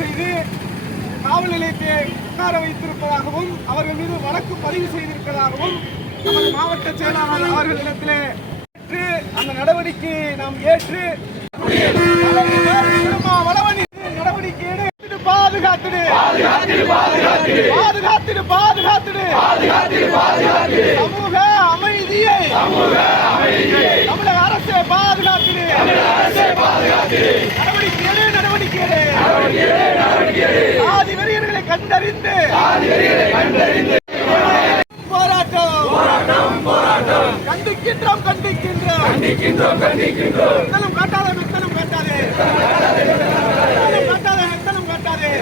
செய்து காவல் நிலையத்தை உட்கார வைத்திருப்பதாகவும் அவர்கள் மீது வழக்கு பதிவு செய்திருப்பதாகவும் நமது மாவட்ட செயலாளர் அவர்களிடத்திலே அந்த நடவடிக்கையை நாம் ஏற்று நடவடிக்கை பாதுகாத்திடு பாதுகாத்திடு பாதுகாத்திடு சமூக அமைதியை தமிழக அரசை பாதுகாத்திடு நடவடிக்கை ஆதி வெறியர்களை கண்டறிந்து போராட்டம் கண்டிக்கின்றோம் வெத்தனம் காட்டாதே வெத்தனம் காட்டாதே வெத்தனம் காட்டாதே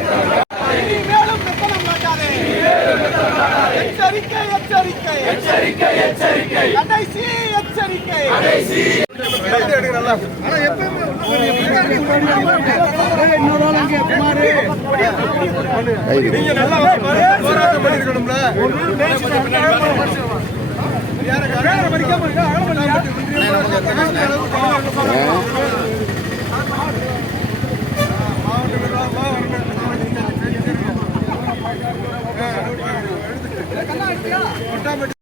மேலும் வெத்தனம் காட்டாதே எச்சரிக்கை கடைசி எச்சரிக்கை நீங்க நல்லா போராட்டம் பண்ணிருக்கணும்ல